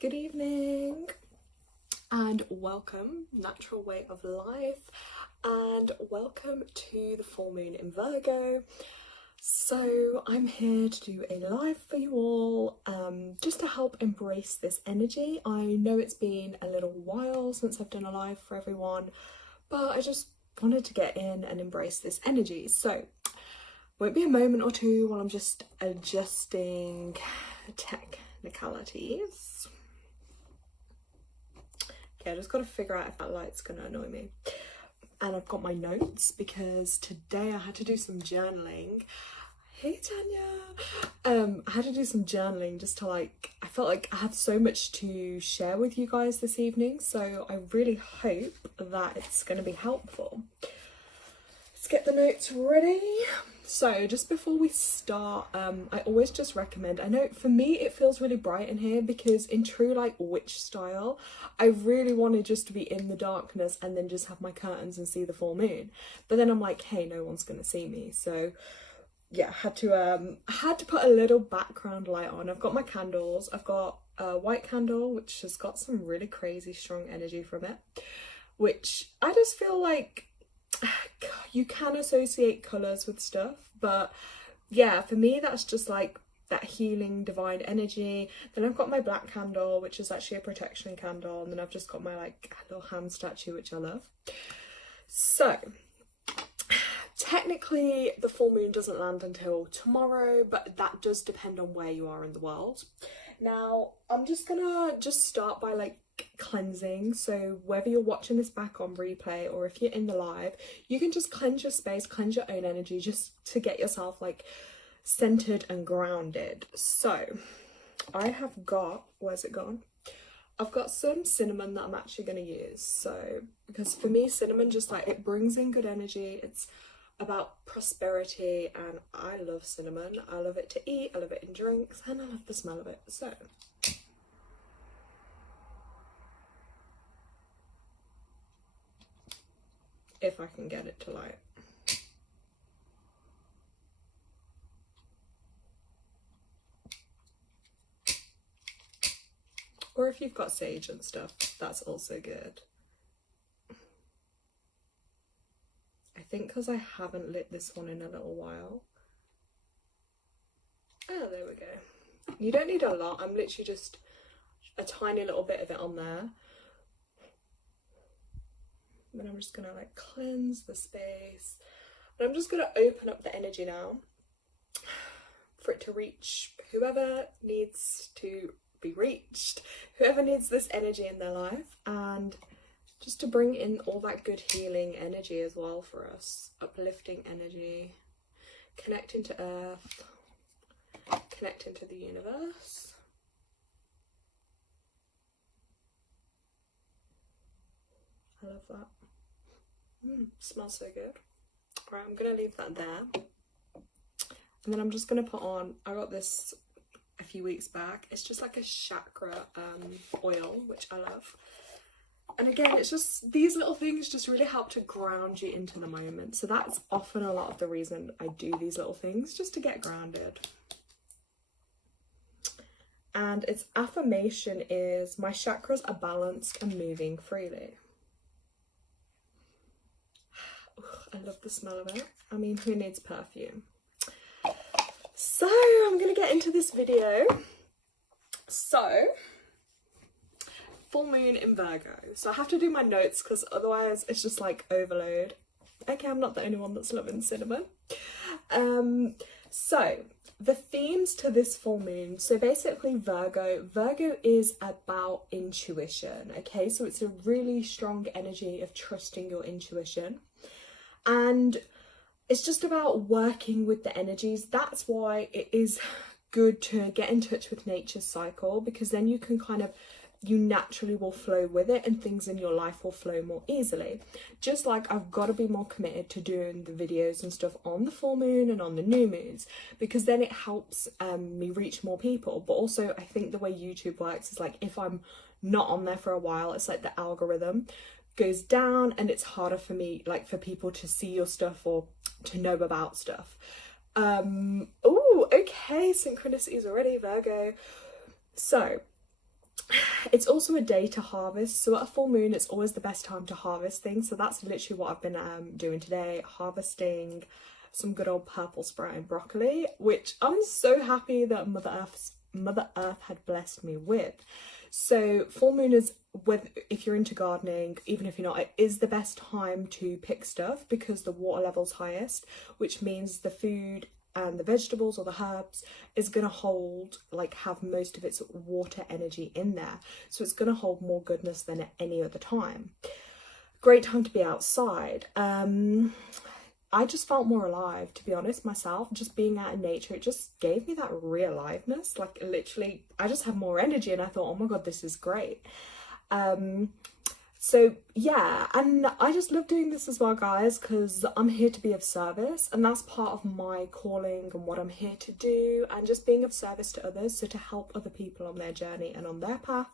Good evening and welcome, natural way of life, and welcome to the full moon in Virgo. So I'm here to do a live for you all, just to help embrace this energy. I know it's been a little while since I've done a live for everyone, but I just wanted to get in and embrace this energy. So won't be a moment or two while I'm just adjusting technicalities. Okay, I just got to figure out if that light's going to annoy me. And I've got my notes because today I had to do some journaling. Hey Tanya! I had to do some journaling just to I felt like I have so much to share with you guys this evening. So I really hope that it's going to be helpful. Let's get the notes ready. So just before we start, I always just recommend, I know for me it feels really bright in here because in true witch style, I really wanted just to be in the darkness and then just have my curtains and see the full moon. But then I'm like, hey, no one's gonna see me. So yeah, I had to put a little background light on. I've got my candles. I've got a white candle, which has got some really crazy strong energy from it, which I just feel like you can associate colours with stuff, but yeah, for me that's just that healing divine energy. Then I've got my black candle, which is actually a protection candle, and then I've just got my little hand statue, which I love. So technically the full moon doesn't land until tomorrow, but that does depend on where you are in the world. Now I'm just gonna start by cleansing. So whether you're watching this back on replay or if you're in the live, you can just cleanse your space, cleanse your own energy, just to get yourself centered and grounded. So I have got, where's it gone? I've got some cinnamon that I'm actually going to use. So because for me cinnamon just it brings in good energy. It's about prosperity, and I love cinnamon. I love it to eat, I love it in drinks, and I love the smell of it. So if I can get it to light. Or if you've got sage and stuff, that's also good. I think because I haven't lit this one in a little while. Oh, there we go. You don't need a lot. I'm literally just a tiny little bit of it on there. Then I'm just gonna cleanse the space, and I'm just gonna open up the energy now for it to reach whoever needs to be reached, whoever needs this energy in their life, and just to bring in all that good healing energy as well for us, uplifting energy, connecting to earth, connecting to the universe. I love that. Smells so good. Right, I'm gonna leave that there, and then I'm just gonna put on, I got this a few weeks back, it's just a chakra oil, which I love. And again, it's just these little things just really help to ground you into the moment. So that's often a lot of the reason I do these little things, just to get grounded. And its affirmation is, my chakras are balanced and moving freely. I love the smell of it. I mean, who needs perfume? So I'm gonna get into this video. So full moon in Virgo. So I have to do my notes because otherwise it's just overload. Okay, I'm not the only one that's loving cinnamon. So the themes to this full moon, so basically Virgo is about intuition. Okay, so it's a really strong energy of trusting your intuition. And it's just about working with the energies. That's why it is good to get in touch with nature's cycle, because then you can you naturally will flow with it and things in your life will flow more easily. Just I've got to be more committed to doing the videos and stuff on the full moon and on the new moons, because then it helps me reach more people. But also I think the way YouTube works is if I'm not on there for a while, it's the algorithm goes down and it's harder for me for people to see your stuff or to know about stuff. Oh, okay, synchronicities already, Virgo. So it's also a day to harvest. So at a full moon, it's always the best time to harvest things. So that's literally what I've been doing today, harvesting some good old purple sprouting broccoli, which I'm so happy that Mother Earth had blessed me with. So full moon is, if you're into gardening, even if you're not, it is the best time to pick stuff because the water level's highest, which means the food and the vegetables or the herbs is going to hold, like, have most of its water energy in there. So it's going to hold more goodness than at any other time. Great time to be outside. I just felt more alive, to be honest, myself. Just being out in nature, it just gave me that real aliveness. Like, literally, I just had more energy and I thought, oh my God, this is great. So yeah, and I just love doing this as well, guys, because I'm here to be of service, and that's part of my calling and what I'm here to do, and just being of service to others. So to help other people on their journey and on their path,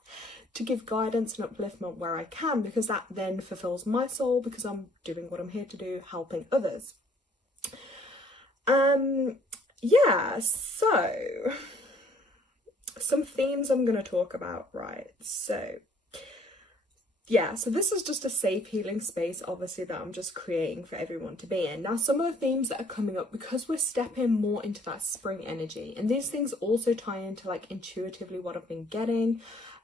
to give guidance and upliftment where I can, because that then fulfills my soul, because I'm doing what I'm here to do, helping others. Yeah, so some themes I'm going to talk about, right? So yeah, so this is just a safe healing space, obviously, that I'm just creating for everyone to be in. Now, some of the themes that are coming up, because we're stepping more into that spring energy, and these things also tie into, like, intuitively what I've been getting.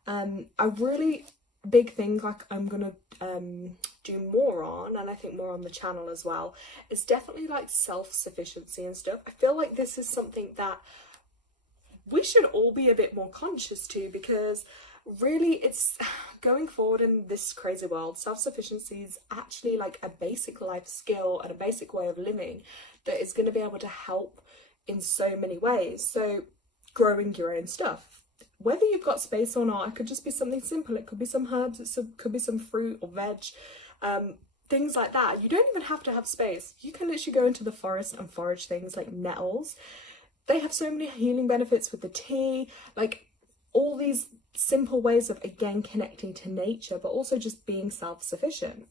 A really big thing, like, I'm gonna do more on, and I think more on the channel as well, is definitely, like, self-sufficiency and stuff. I feel like this is something that we should all be a bit more conscious to, because really, it's going forward in this crazy world, self-sufficiency is actually like a basic life skill and a basic way of living that is going to be able to help in so many ways. So growing your own stuff, whether you've got space or not, it could just be something simple. It could be some herbs, it could be some fruit or veg, things like that. You don't even have to have space. You can literally go into the forest and forage things like nettles. They have so many healing benefits with the tea, like all these simple ways of, again, connecting to nature, but also just being self-sufficient.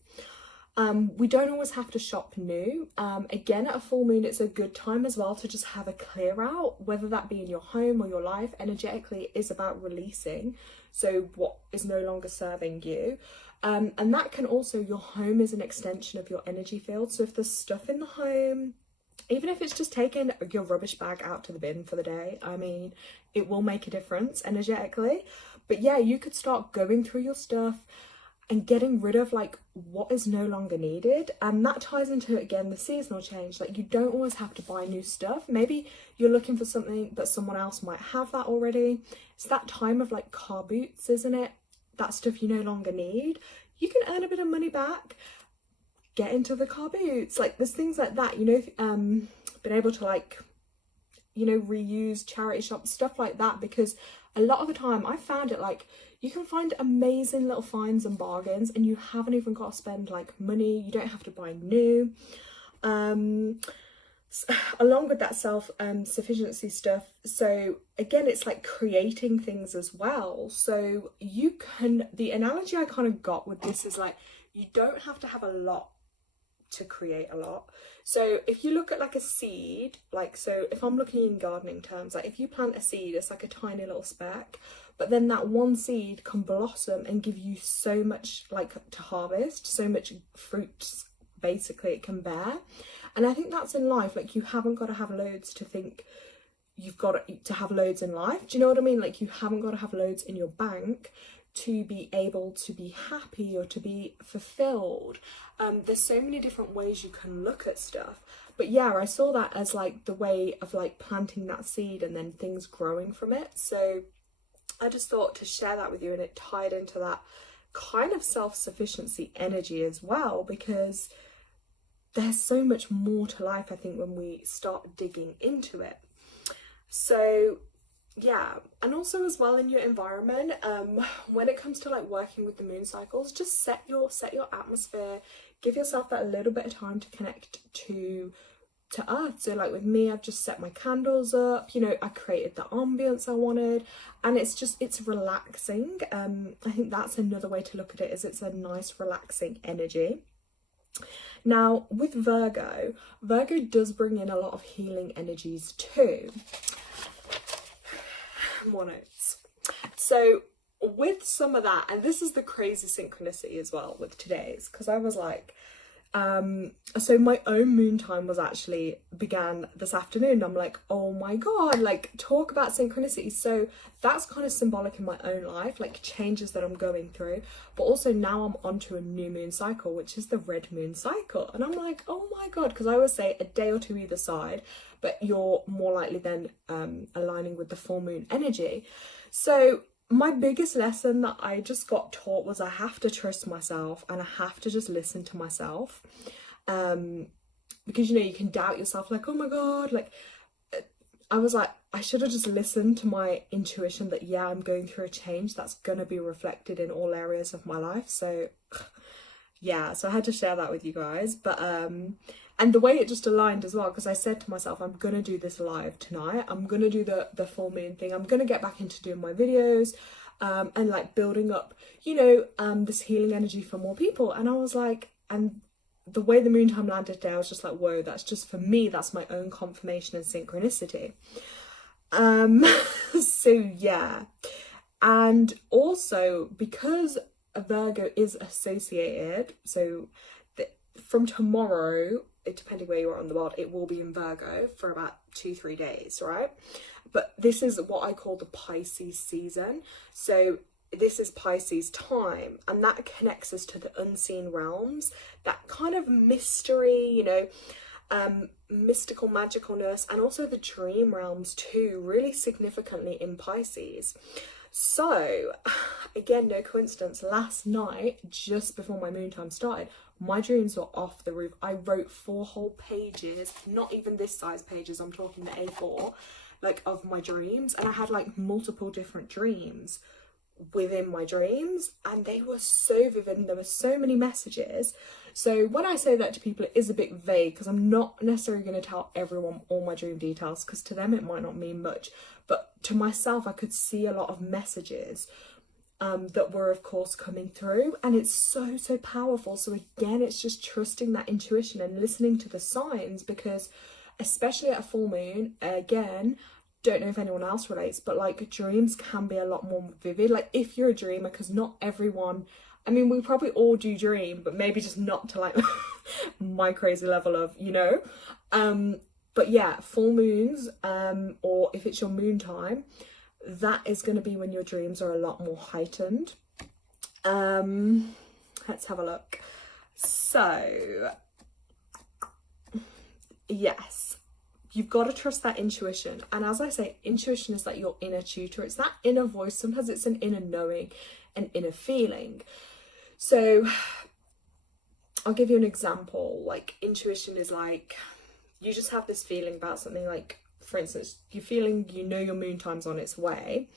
We don't always have to shop new. Again, at a full moon, it's a good time as well to just have a clear out, whether that be in your home or your life. Energetically, it is about releasing, so what is no longer serving you. And that can also, your home is an extension of your energy field. So if there's stuff in the home, even if it's just taking your rubbish bag out to the bin for the day, I mean, it will make a difference energetically. But yeah, you could start going through your stuff and getting rid of, like, what is no longer needed. And that ties into, again, the seasonal change. Like, you don't always have to buy new stuff. Maybe you're looking for something but someone else might have that already. It's that time of, like, car boots, isn't it? That stuff you no longer need. You can earn a bit of money back, get into the car boots. Like, there's things like that, you know, been able to, like, you know, reuse charity shops, stuff like that, because a lot of the time I found it, like, you can find amazing little finds and bargains and you haven't even got to spend, like, money. You don't have to buy new. Along with that self-sufficiency stuff, so again, it's like creating things as well. So you can, the analogy I kind of got with this is, like, you don't have to have a lot to create a lot. So if you look at, like, a seed, like, so if I'm looking in gardening terms, like, if you plant a seed, it's like a tiny little speck, but then that one seed can blossom and give you so much, like, to harvest, so much fruits basically it can bear. And I think that's in life. Like, you haven't got to have loads to think you've got to have loads in life. Do you know what I mean? Like, you haven't got to have loads in your bank to be able to be happy or to be fulfilled. There's so many different ways you can look at stuff. But yeah, I saw that as, like, the way of, like, planting that seed and then things growing from it. So I just thought to share that with you, and it tied into that kind of self-sufficiency energy as well, because there's so much more to life, I think, when we start digging into it. So yeah, and also as well in your environment, when it comes to, like, working with the moon cycles, just set your atmosphere, give yourself that little bit of time to connect to earth. So, like, with me, I've just set my candles up, you know, I created the ambience I wanted, and it's relaxing. I think that's another way to look at it, is it's a nice relaxing energy. Now with Virgo does bring in a lot of healing energies too. More notes. So with some of that, and this is the crazy synchronicity as well with today's, because I was like, so my own moon time began this afternoon. I'm like, oh my god, like, talk about synchronicity. So that's kind of symbolic in my own life, like changes that I'm going through, but also now I'm onto a new moon cycle, which is the red moon cycle, and I'm like, oh my god, because I always say a day or two either side, but you're more likely then aligning with the full moon energy. So my biggest lesson that I just got taught was I have to trust myself, and I have to just listen to myself, because you know, you can doubt yourself, like, oh my god, like, I was like, I should have just listened to my intuition that, yeah, I'm going through a change that's gonna be reflected in all areas of my life. So yeah, so I had to share that with you guys. But and the way it just aligned as well, because I said to myself, I'm gonna do this live tonight, I'm gonna do the full moon thing, I'm gonna get back into doing my videos, and like building up, you know, this healing energy for more people. And I was like, and the way the moon time landed today, I was just like, whoa, that's just, for me, that's my own confirmation and synchronicity. So yeah. And also, because a Virgo is associated, so from tomorrow, depending where you are on the world, it will be in Virgo for about 2-3 days, right? But this is what I call the Pisces season. So this is Pisces time, and that connects us to the unseen realms, that kind of mystery, you know, mystical magicalness, and also the dream realms too, really significantly in Pisces. So again, no coincidence, last night, just before my moon time started, my dreams were off the roof. I wrote 4 whole pages, not even this size pages, I'm talking the A4, like, of my dreams, and I had like multiple different dreams within my dreams, and they were so vivid, and there were so many messages. So when I say that to people, it is a bit vague, because I'm not necessarily going to tell everyone all my dream details, because to them it might not mean much, but to myself I could see a lot of messages that were of course coming through, and it's so powerful. So again, it's just trusting that intuition and listening to the signs, because especially at a full moon, again, don't know if anyone else relates, but like, dreams can be a lot more vivid, like if you're a dreamer, because not everyone, I mean, we probably all do dream, but maybe just not to like my crazy level of, you know, but yeah, full moons, or if it's your moon time, that is going to be when your dreams are a lot more heightened. Let's have a look. So yes, you've got to trust that intuition. And as I say, intuition is like your inner tutor. It's that inner voice. Sometimes it's an inner knowing, an inner feeling. So I'll give you an example. Like, intuition is like, you just have this feeling about something, like, for instance, you're feeling, you know, your moon time's on its way,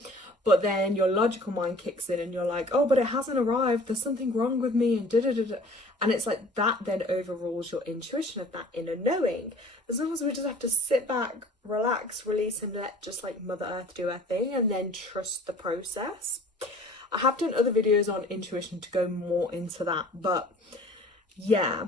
but then your logical mind kicks in and you're like, oh, but it hasn't arrived, there's something wrong with me, and da-da-da-da. And it's like that then overrules your intuition of that inner knowing. And sometimes we just have to sit back, relax, release, and let just like Mother Earth do her thing, and then trust the process. I have done other videos on intuition to go more into that, but yeah.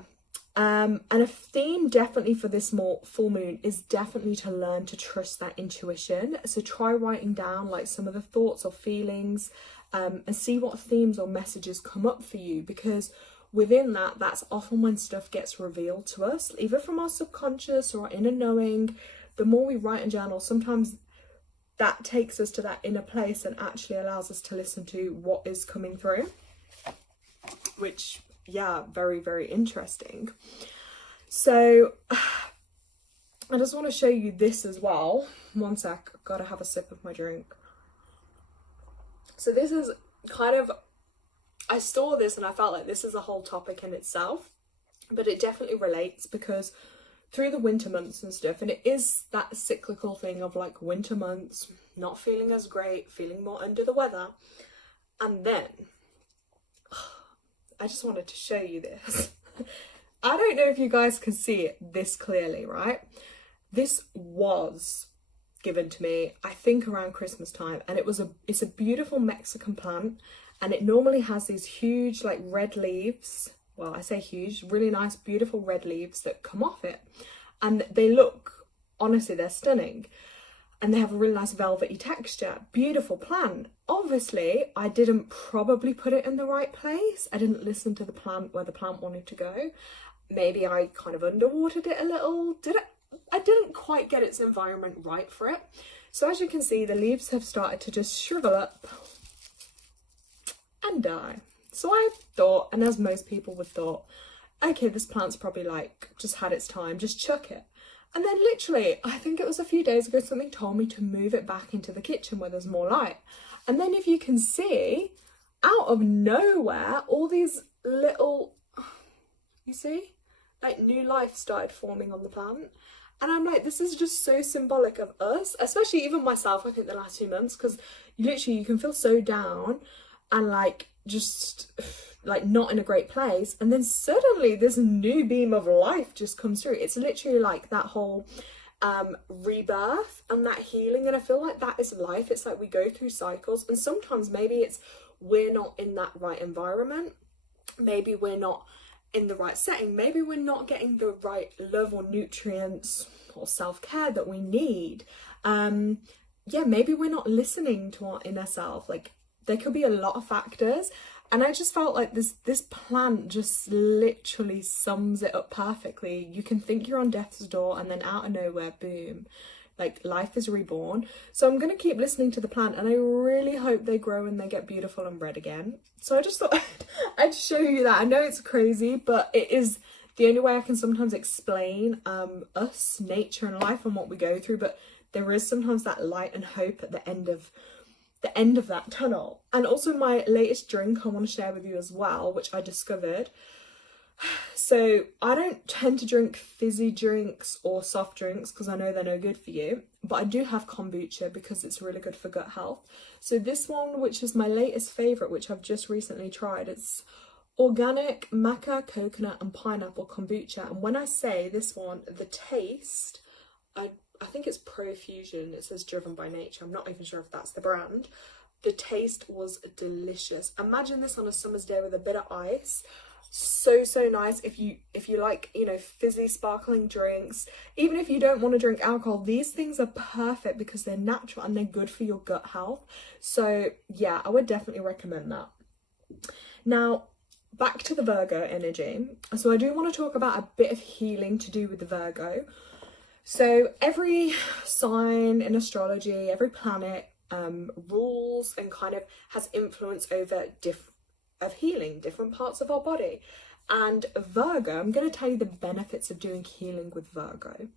And a theme definitely for this more full moon is definitely to learn to trust that intuition. So try writing down like some of the thoughts or feelings, and see what themes or messages come up for you, because within that, that's often when stuff gets revealed to us, either from our subconscious or our inner knowing. The more we write and journal, sometimes that takes us to that inner place and actually allows us to listen to what is coming through, which, yeah, very interesting. So I just want to show you this as well. One sec, I've got to have a sip of my drink. So this is kind of, I saw this and I felt like this is a whole topic in itself, but it definitely relates, because through the winter months and stuff, and it is that cyclical thing of like winter months, not feeling as great, feeling more under the weather, and then I just wanted to show you this. I don't know if you guys can see it this clearly, right? This was given to me, I think, around Christmas time, and it's a beautiful Mexican plant, and it normally has these huge like red leaves. Well, I say huge, really nice, beautiful red leaves that come off it, and they look, honestly, they're stunning. and they have a really nice velvety texture. Beautiful plant. Obviously, I didn't probably put it in the right place. I didn't listen to the plant where the plant wanted to go. Maybe I kind of underwatered it a little. I didn't quite get its environment right for it. So as you can see, the leaves have started to just shrivel up and die. So I thought, and as most people would thought, okay, this plant's probably like just had its time, just chuck it. And then literally, I think it was a few days ago, something told me to move it back into the kitchen where there's more light. And then if you can see, out of nowhere, all these little, you see, like new life started forming on the plant. And I'm like, this is just so symbolic of us, especially even myself, I think the last 2 months, because literally you can feel so down and like just like not in a great place, and then suddenly this new beam of life just comes through. It's literally like that whole rebirth and that healing, and I feel like that is life. It's like we go through cycles, and sometimes maybe it's we're not in that right environment, maybe we're not in the right setting, maybe we're not getting the right love or nutrients or self-care that we need. Yeah, maybe we're not listening to our inner self. Like, there could be a lot of factors, and I just felt like this plant just literally sums it up perfectly. You can think you're on death's door, and then out of nowhere, boom, like life is reborn. So I'm going to keep listening to the plant, and I really hope they grow and they get beautiful and red again. So I just thought I'd show you that. I know it's crazy, but it is the only way I can sometimes explain us, nature and life and what we go through. But there is sometimes that light and hope at the end of that tunnel. And also my latest drink I want to share with you as well, which I discovered. So I don't tend to drink fizzy drinks or soft drinks because I know they're no good for you, but I do have kombucha because it's really good for gut health. So this one, which is my latest favorite, which I've just recently tried, it's organic maca, coconut and pineapple kombucha. And when I say this one, the taste, I think it's Profusion. It says driven by nature. I'm not even sure if that's the brand. The taste was delicious. Imagine this on a summer's day with a bit of ice. So nice. If you like, you know, fizzy sparkling drinks, even if you don't want to drink alcohol, these things are perfect because they're natural and they're good for your gut health. So yeah, I would definitely recommend that. Now back to the Virgo energy. So I do want to talk about a bit of healing to do with the Virgo. So every sign in astrology, every planet rules and kind of has influence over of healing different parts of our body. And Virgo, I'm going to tell you the benefits of doing healing with Virgo.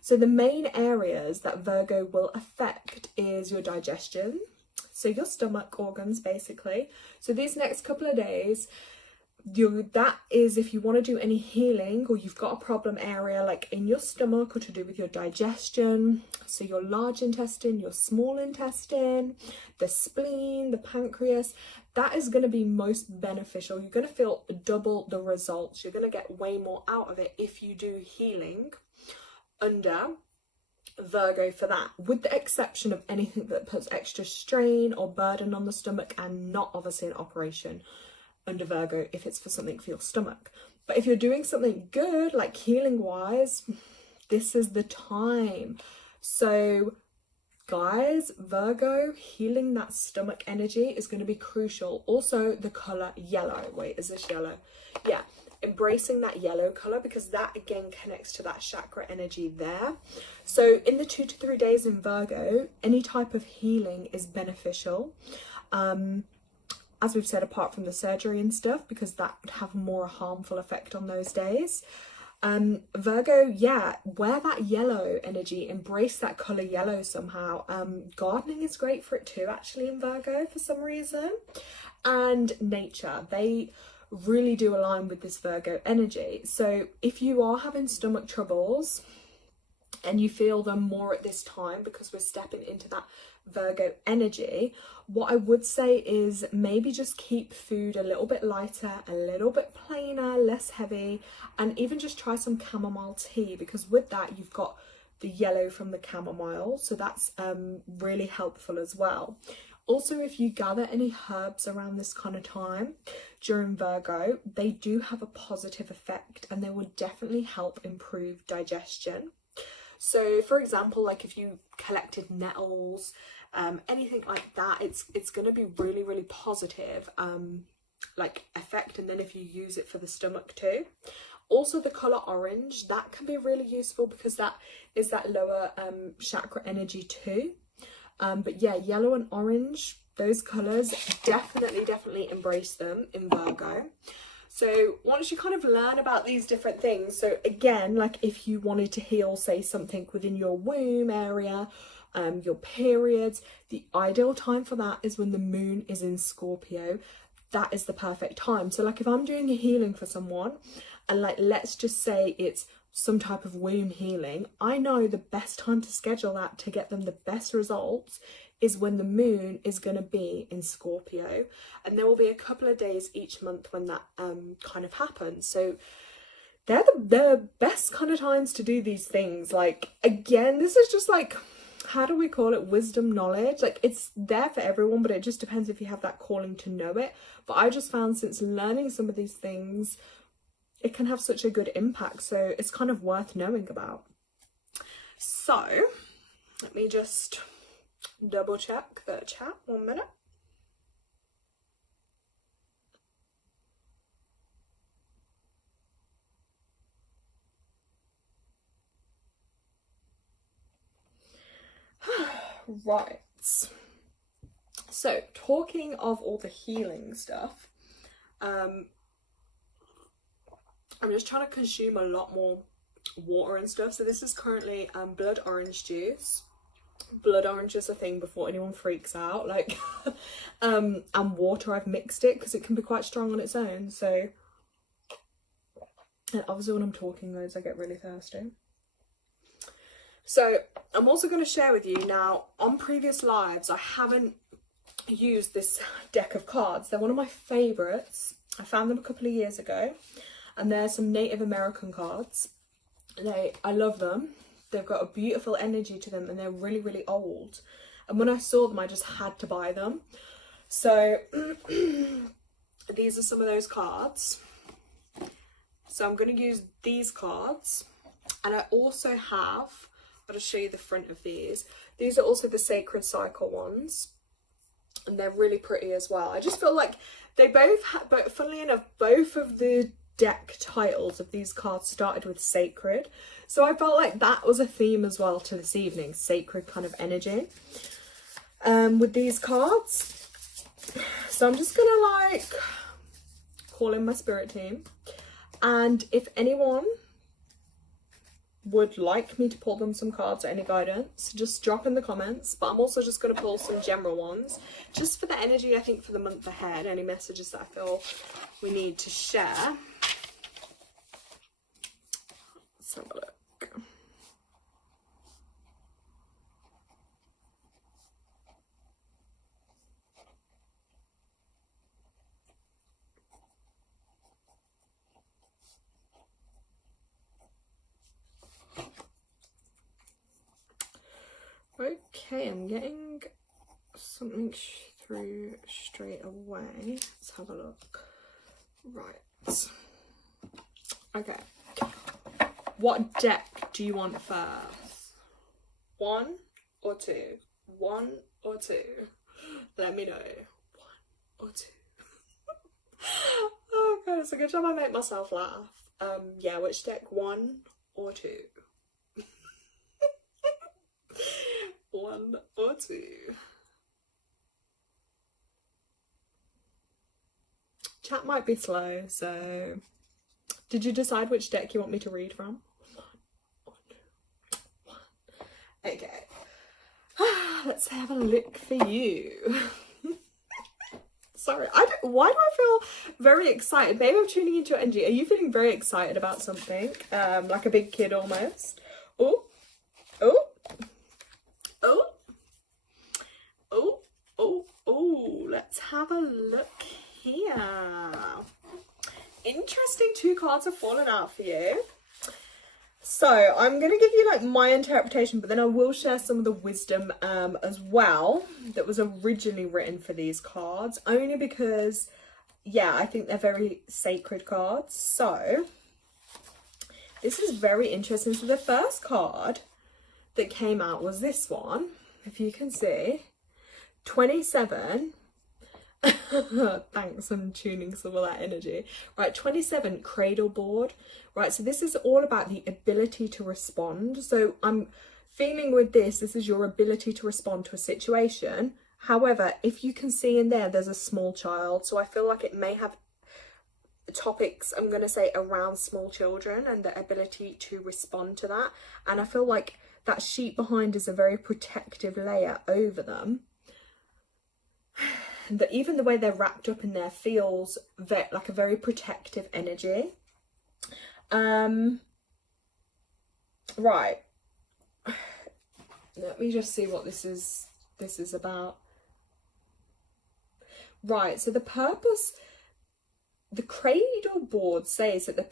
So the main areas that Virgo will affect is your digestion, so your stomach organs basically. So these next couple of days, that is if you want to do any healing or you've got a problem area like in your stomach or to do with your digestion, so your large intestine, your small intestine, the spleen, the pancreas, that is going to be most beneficial. You're going to feel double the results. You're going to get way more out of it if you do healing under Virgo for that, with the exception of anything that puts extra strain or burden on the stomach, and not obviously an operation under Virgo if it's for something for your stomach. But if you're doing something good, like healing wise, this is the time. So guys, Virgo, healing that stomach energy is going to be crucial. Also the color yellow. Wait, is this yellow? Yeah, embracing that yellow color, because that again connects to that chakra energy there. So in the 2 to 3 days in Virgo, any type of healing is beneficial. As we've said, apart from the surgery and stuff, because that would have more harmful effect on those days. Virgo, yeah, wear that yellow energy, embrace that color yellow somehow. Gardening is great for it too, actually, in Virgo for some reason. And nature, they really do align with this Virgo energy. So if you are having stomach troubles and you feel them more at this time, because we're stepping into that Virgo energy, what I would say is maybe just keep food a little bit lighter, a little bit plainer, less heavy, and even just try some chamomile tea, because with that you've got the yellow from the chamomile, so that's really helpful as well. Also, if you gather any herbs around this kind of time during Virgo, they do have a positive effect and they will definitely help improve digestion. So for example, like if you collected nettles, anything like that, it's going to be really, really positive like effect. And then if you use it for the stomach too. Also the colour orange, that can be really useful because that is that lower chakra energy too. But yeah, yellow and orange, those colours, definitely embrace them in Virgo. So once you kind of learn about these different things, so again, like if you wanted to heal, say, something within your womb area, your periods, the ideal time for that is when the moon is in Scorpio. That is the perfect time. So like if I'm doing a healing for someone, and like let's just say it's some type of womb healing, I know the best time to schedule that to get them the best results is when the moon is going to be in Scorpio, and there will be a couple of days each month when that kind of happens. So they're the best kind of times to do these things. Like again, this is just like, how do we call it, wisdom, knowledge, like it's there for everyone, but it just depends if you have that calling to know it. But I just found since learning some of these things, it can have such a good impact, so it's kind of worth knowing about. So let me just double check the chat 1 minute. Right, so talking of all the healing stuff, I'm just trying to consume a lot more water and stuff. So this is currently blood orange juice. Blood orange is a thing before anyone freaks out, like and water. I've mixed it because it can be quite strong on its own. So, and obviously when I'm talking loads I get really thirsty. So I'm also going to share with you now, on previous lives I haven't used this deck of cards. They're one of my favourites. I found them a couple of years ago, and they're some Native American cards. I love them. They've got a beautiful energy to them, and they're really, really old. And when I saw them, I just had to buy them. So these are some of those cards. So I'm going to use these cards. And I also have, I'll just show you the front of these. These are also the Sacred Cycle ones. And they're really pretty as well. I just feel like they both have, but funnily enough, both of the deck titles of these cards started with sacred, so I felt like that was a theme as well to this evening, sacred kind of energy with these cards. So I'm just gonna like call in my spirit team, and if anyone would like me to pull them some cards or any guidance, just drop in the comments. But I'm also just going to pull some general ones just for the energy, I think, for the month ahead, any messages that I feel we need to share. Let's have a look. Okay, I'm getting something through straight away. Let's have a look. Right. Okay. What deck do you want first? 1 or 2? 1 or 2? Let me know. 1 or 2? Oh god, it's a good job I make myself laugh. Yeah, which deck? 1 or 2? 1 or 2? Chat might be slow, so did you decide which deck you want me to read from? 1 or 2? 1. Okay. Let's have a look for you. Sorry, why do I feel very excited? Maybe I'm tuning into your energy. Are you feeling very excited about something? Like a big kid almost? Oh, oh. Oh, oh, oh, oh, let's have a look here. Interesting 2 cards have fallen out for you. So I'm going to give you like my interpretation, but then I will share some of the wisdom as well that was originally written for these cards, only because, yeah, I think they're very sacred cards. So this is very interesting. So the first card that came out was this one, if you can see, 27. Thanks, I'm tuning some of that energy. Right, 27, cradle board. Right, so this is all about the ability to respond. So I'm feeling with this is your ability to respond to a situation. However, if you can see in there, there's a small child. So I feel like it may have topics, I'm going to say, around small children and the ability to respond to that. And I feel like that sheet behind is a very protective layer over them. That even the way they're wrapped up in there feels like a very protective energy. Right. Let me just see what this is about. Right, so the purpose, the cradle board says that the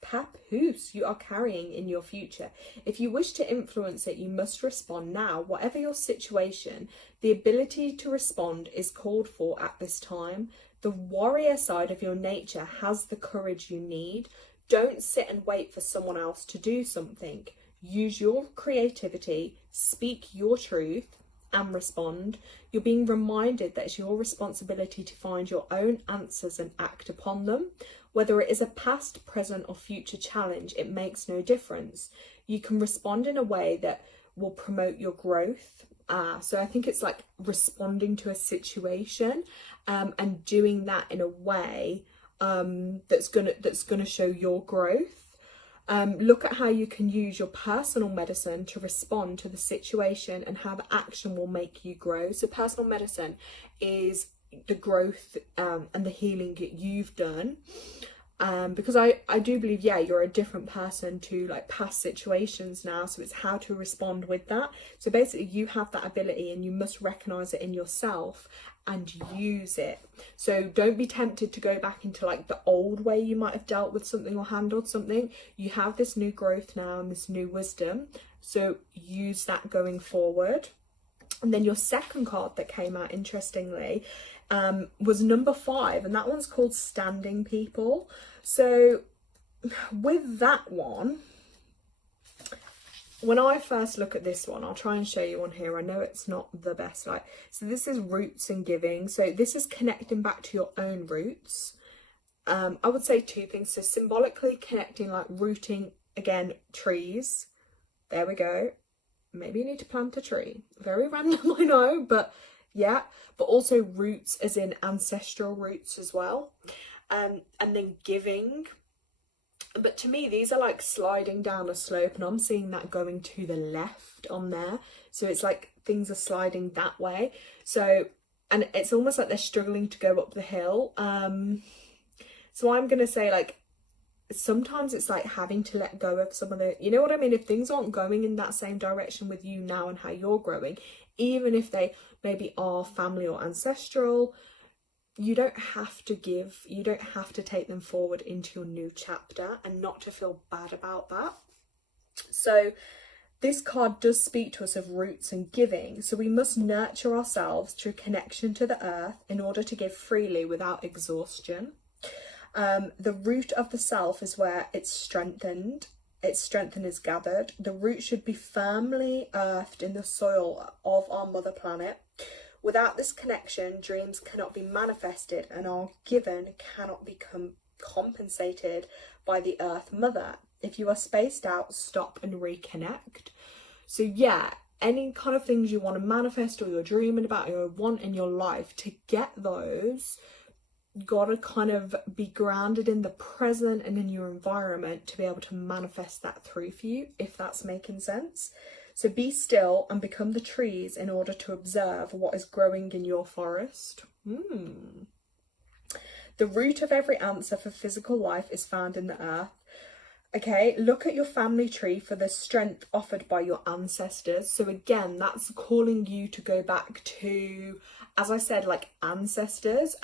papoose you are carrying in your future. If you wish to influence it, you must respond now. Whatever your situation, the ability to respond is called for at this time. The warrior side of your nature has the courage you need. Don't sit and wait for someone else to do something. Use your creativity, speak your truth, and respond. You're being reminded that it's your responsibility to find your own answers and act upon them. Whether it is a past, present, or future challenge, it makes no difference. You can respond in a way that will promote your growth. So I think it's like responding to a situation and doing that in a way that's gonna show your growth. Look at how you can use your personal medicine to respond to the situation and how the action will make you grow. So personal medicine is the growth and the healing that you've done. Because I do believe, yeah, you're a different person to like past situations now. So it's how to respond with that. So basically you have that ability and you must recognize it in yourself and use it. So don't be tempted to go back into like the old way you might have dealt with something or handled something. You have this new growth now and this new wisdom. So use that going forward. And then your second card that came out, interestingly, was number 5, and that one's called Standing People. So with that one, when I first look at this one, I'll try and show you on here. I know it's not the best light. So this is roots and giving. So this is connecting back to your own roots. I would say 2 things. So symbolically connecting, like rooting, again, trees. There we go. Maybe you need to plant a tree. Very random, I know, but yeah. But also roots as in ancestral roots as well. And then giving. But to me, these are like sliding down a slope, and I'm seeing that going to the left on there. So it's like things are sliding that way. So, and it's almost like they're struggling to go up the hill. So I'm going to say, like, sometimes it's like having to let go of some of the, you know what I mean? If things aren't going in that same direction with you now and how you're growing, even if they maybe are family or ancestral, you don't have to give, you don't have to take them forward into your new chapter, and not to feel bad about that. So this card does speak to us of roots and giving. So we must nurture ourselves through connection to the earth in order to give freely without exhaustion. The root of the self is where it's strengthened. Its strength is gathered. The root should be firmly earthed in the soil of our mother planet. Without this connection, dreams cannot be manifested and our given cannot become compensated by the earth mother. If you are spaced out, stop and reconnect. So yeah, any kind of things you want to manifest or you're dreaming about or you want in your life, to get those, you gotta kind of be grounded in the present and in your environment to be able to manifest that through for you, if that's making sense. So be still and become the trees in order to observe what is growing in your forest. The root of every answer for physical life is found in the earth. Okay, look at your family tree for the strength offered by your ancestors. So again, that's calling you to go back to, as I said, like ancestors.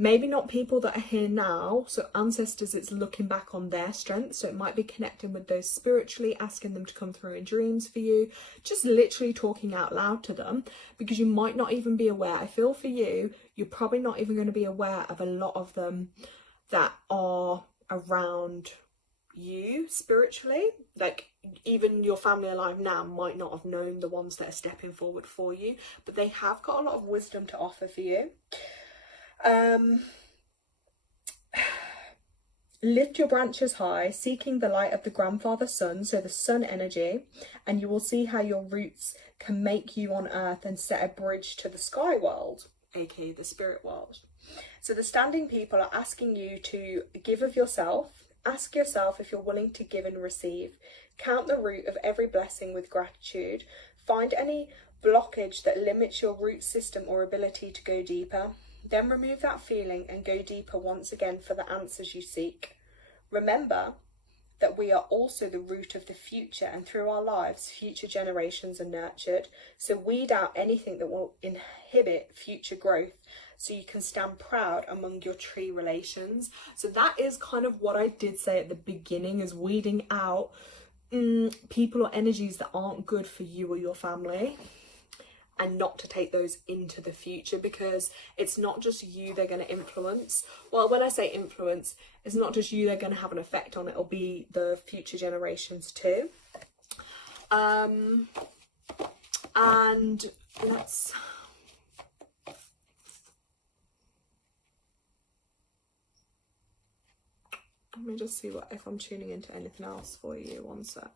Maybe not people that are here now. So ancestors, it's looking back on their strengths. So it might be connecting with those spiritually, asking them to come through in dreams for you. Just literally talking out loud to them, because you might not even be aware. I feel for you, you're probably not even going to be aware of a lot of them that are around you spiritually. Like, even your family alive now might not have known the ones that are stepping forward for you, but they have got a lot of wisdom to offer for you. Lift your branches high, seeking the light of the grandfather sun, so the sun energy, and you will see how your roots can make you on earth and set a bridge to the sky world, aka the spirit world. So the standing people are asking you to give of yourself. Ask yourself if you're willing to give and receive. Count the root of every blessing with gratitude. Find any blockage that limits your root system or ability to go deeper. Then remove that feeling and go deeper once again for the answers you seek. Remember that we are also the root of the future, and through our lives, future generations are nurtured. So weed out anything that will inhibit future growth, so you can stand proud among your tree relations. So that is kind of what I did say at the beginning, is weeding out people or energies that aren't good for you or your family, and not to take those into the future, because it's not just you they're going to influence. Well, when I say influence, it's not just you they're going to have an effect on, it'll be the future generations too. And let's... Let me just see if I'm tuning into anything else for you. One sec.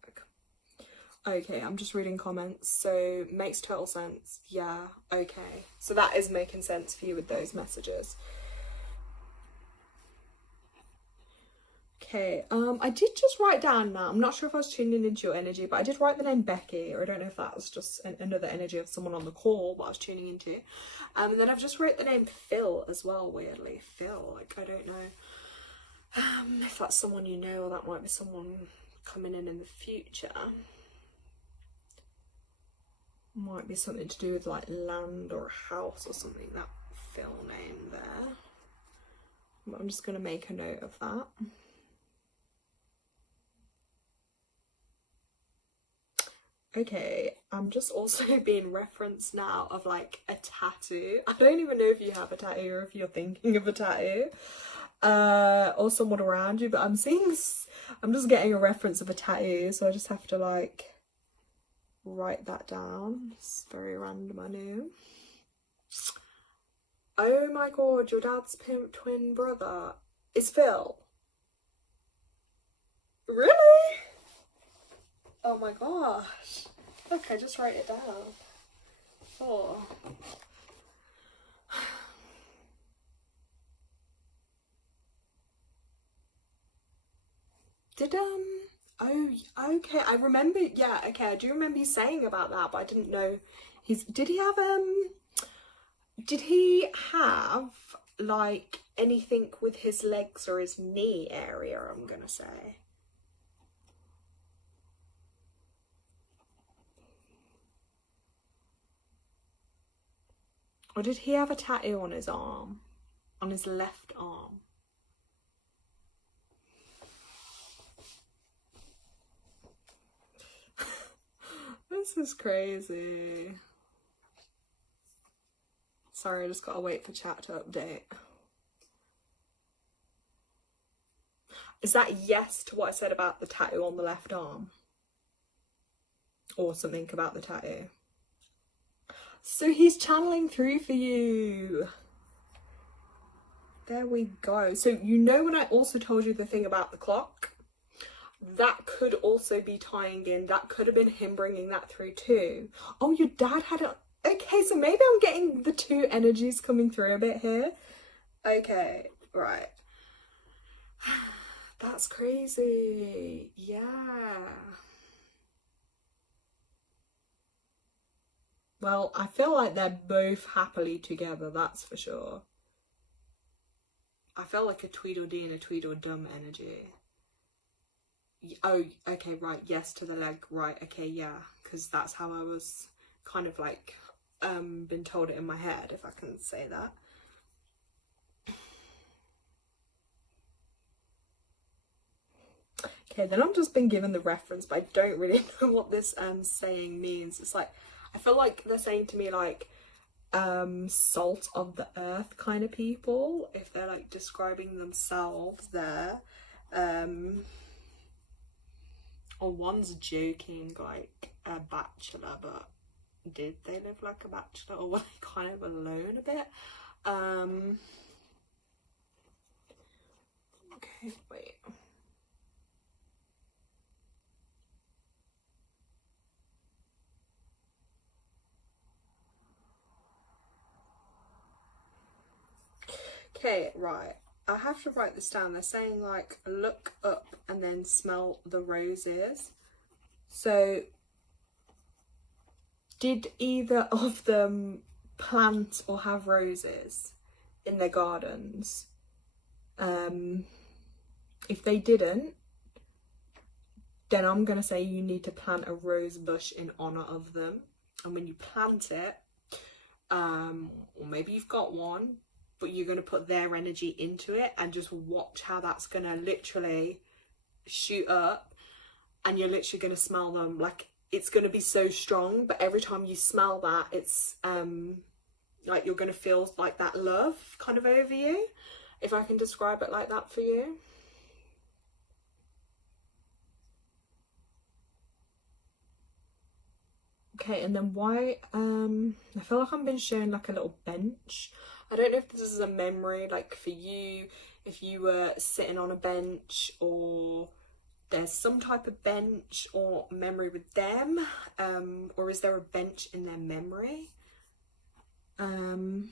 Okay, I'm just reading comments. So, makes total sense. Yeah, okay. So that is making sense for you with those messages. Okay, I did just write down now. I'm not sure if I was tuning into your energy, but I did write the name Becky, or I don't know if that was just another energy of someone on the call what I was tuning into. And then I've just wrote the name Phil as well, weirdly. Phil, like, I don't know if that's someone you know, or that might be someone coming in the future. Might be something to do with like land or a house or something, that Phil name there. But I'm just going to make a note of that. Okay, I'm just also being referenced now of like a tattoo. I don't even know if you have a tattoo or if you're thinking of a tattoo. Or someone around you, but I'm just getting a reference of a tattoo, so I just have to like write that down. It's very random, I know. Oh my god, your dad's twin brother is Phil. Really? Oh my gosh. Okay, just write it down. Oh. Did oh, okay, I remember, yeah, okay, I do remember you saying about that, but I didn't know did he have like anything with his legs or his knee area, I'm gonna say? Or did he have a tattoo on his arm? On his left arm? This is crazy. Sorry, I just gotta wait for chat to update. Is that yes to what I said about the tattoo on the left arm? Or something about the tattoo? So he's channeling through for you. There we go. So you know when I also told you the thing about the clock? That could also be tying in. That could have been him bringing that through too. Oh, your dad had a... Okay, so maybe I'm getting the two energies coming through a bit here. Okay, right. That's crazy. Yeah. Well, I feel like they're both happily together, that's for sure. I felt like a Tweedledee and a Tweedledum energy. Oh, okay, right, yes to the leg, right, okay, yeah, because that's how I was kind of like, been told it in my head, if I can say that. Okay, then I've just been given the reference, but I don't really know what this saying means. It's like, I feel like they're saying to me like, salt of the earth kind of people, if they're like describing themselves there. or one's joking like a bachelor, but did they live like a bachelor, or were they kind of alone a bit? Okay, wait. Okay, right. I have to write this down. They're saying like look up and then smell the roses. So did either of them plant or have roses in their gardens? If they didn't, then I'm gonna say you need to plant a rose bush in honor of them. And when you plant it, or maybe you've got one, but you're going to put their energy into it and just watch how that's going to literally shoot up, and you're literally going to smell them. Like, it's going to be so strong, but every time you smell that, it's like you're going to feel like that love kind of over you, if I can describe it like that for you. Okay, and then why, I feel like I'm being shown like a little bench. I don't know if this is a memory, like for you, if you were sitting on a bench, or there's some type of bench or memory with them, or is there a bench in their memory? Let's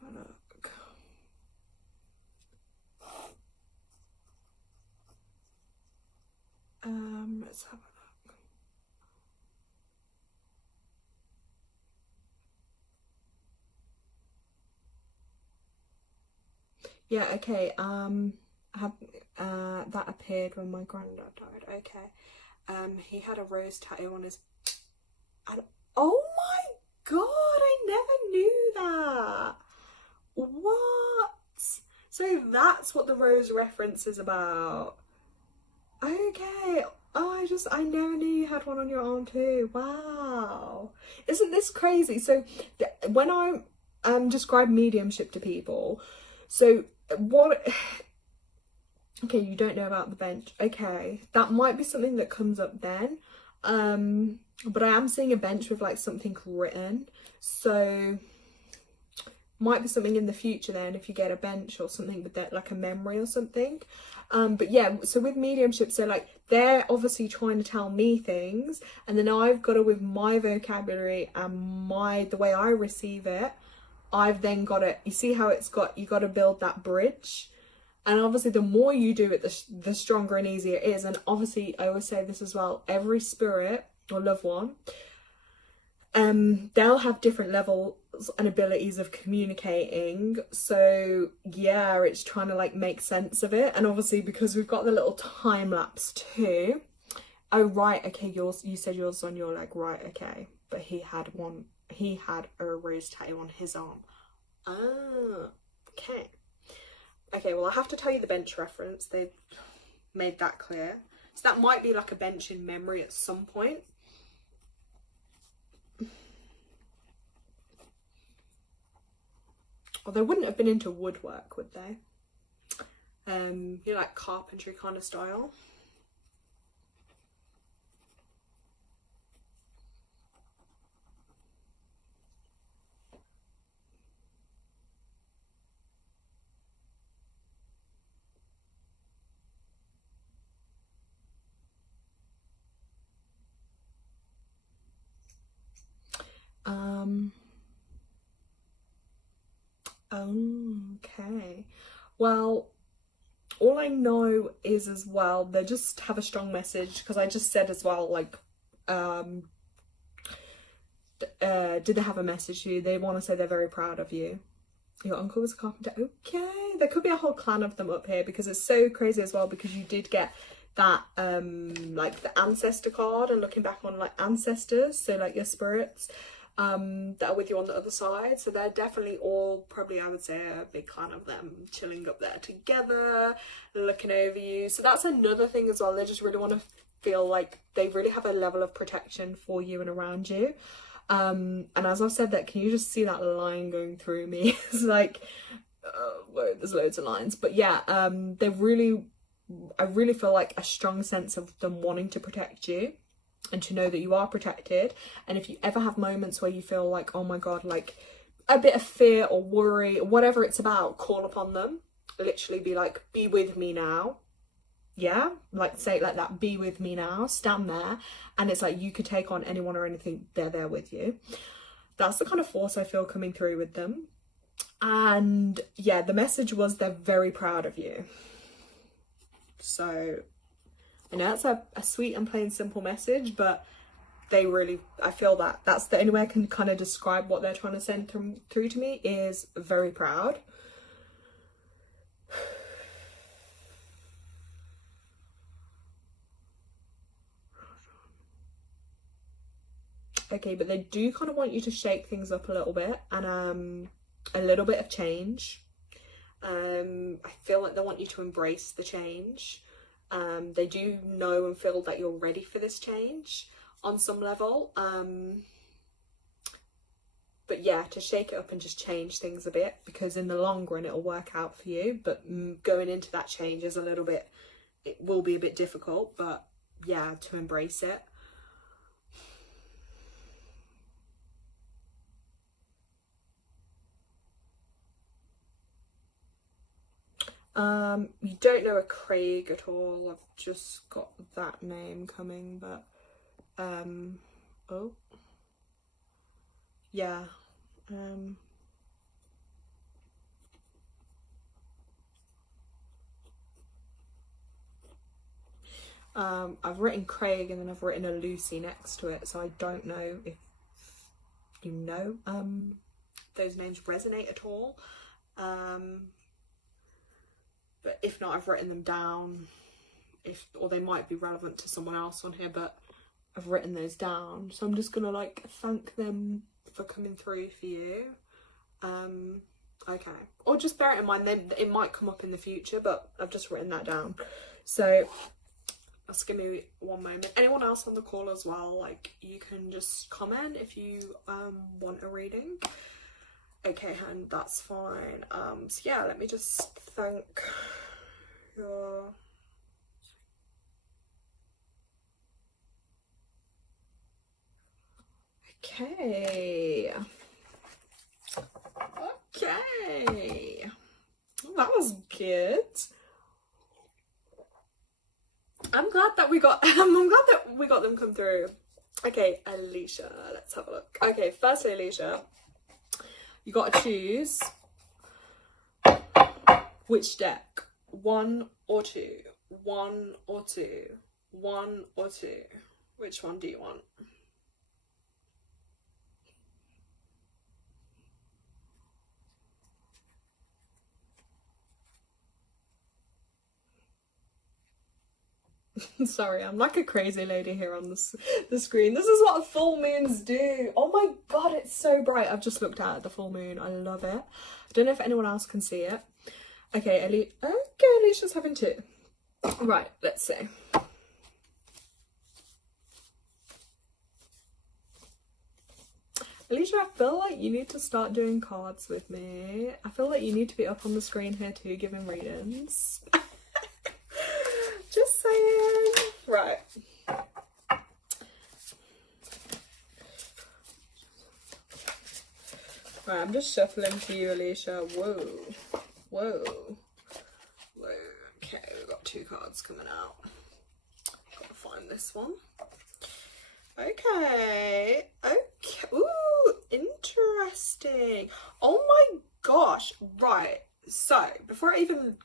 have a look. Let's have a look. Yeah, okay, that appeared when my granddad died. Okay. He had a rose tattoo on his, and oh my god, I never knew that. What? So that's what the rose reference is about. Okay. Oh, I never knew you had one on your arm too. Wow. Isn't this crazy? So when I describe mediumship to people, so what, okay, you don't know about the bench. Okay, that might be something that comes up then. But I am seeing a bench with like something written, so might be something in the future then if you get a bench or something with that, like a memory or something. But yeah, so with mediumship, so like they're obviously trying to tell me things, and then I've got to, with my vocabulary and the way I receive it, I've then got to, you see how it's got, you got to build that bridge. And obviously the more you do it, the stronger and easier it is. And obviously I always say this as well, every spirit or loved one, they'll have different levels and abilities of communicating. So yeah, it's trying to like make sense of it. And obviously because we've got the little time lapse too. Oh right, okay, you said yours on your leg, right, okay. But he had a rose tattoo on his arm. Ah, okay. Okay, well, I have to tell you the bench reference. They've made that clear. So that might be like a bench in memory at some point. Or they wouldn't have been into woodwork, would they? You know, like carpentry kind of style. Okay. Well, all I know is as well, they just have a strong message, because I just said as well, like, did they have a message to you? They want to say they're very proud of you. Your uncle was a carpenter. Okay, there could be a whole clan of them up here, because it's so crazy as well, because you did get that like the ancestor card, and looking back on like ancestors, so like your spirits that are with you on the other side. So they're definitely all, probably I would say, a big clan of them chilling up there together, looking over you. So that's another thing as well. They just really want to feel like they really have a level of protection for you and around you. And as I've said that, can you just see that line going through me? It's like, whoa, there's loads of lines. But yeah, they really I really feel like a strong sense of them wanting to protect you and to know that you are protected. And if you ever have moments where you feel like, oh my God, like a bit of fear or worry, whatever it's about, call upon them. Literally be like, be with me now. Yeah, like say it like that, be with me now, stand there. And it's like you could take on anyone or anything, they're there with you. That's the kind of force I feel coming through with them. And yeah, the message was they're very proud of you. So I know it's a sweet and plain simple message, but they really, I feel that that's the only way I can kind of describe what they're trying to send through to me, is very proud. Okay, but they do kind of want you to shake things up a little bit, and a little bit of change. I feel like they want you to embrace the change. They do know and feel that you're ready for this change on some level. But yeah, to shake it up and just change things a bit, because in the long run it'll work out for you. But going into that change is a little bit, it will be a bit difficult, but yeah, to embrace it. You don't know a Craig at all. I've just got that name coming, but oh yeah, I've written Craig and then I've written a Lucy next to it, so I don't know if you know those names resonate at all. But if not, I've written them down, or they might be relevant to someone else on here, but I've written those down. So I'm just gonna like thank them for coming through for you. Okay, or just bear it in mind, then it might come up in the future, but I've just written that down. So just give me one moment. Anyone else on the call as well, like you can just comment if you want a reading. Okay, and that's fine. So yeah, let me just thank your... Okay. Okay. That was good. I'm glad that we got them come through. Okay, Alicia, let's have a look. Okay, firstly, Alicia, you got to choose which deck. 1 or 2. 1 or 2. 1 or 2. Which one do you want? Sorry, I'm like a crazy lady here on the screen. This is what full moons do. Oh my God, it's so bright. I've just looked at the full moon. I love it. I don't know if anyone else can see it. Okay, Alicia's having 2. Right, let's see. Alicia, I feel like you need to start doing cards with me. I feel like you need to be up on the screen here too, giving readings. Just saying. Right. Right, I'm just shuffling for you, Alicia. Whoa. Whoa. Whoa. Okay, we've got 2 cards coming out. Gotta find this one. Okay. Okay. Ooh, interesting. Oh my gosh. Right. So, before I even...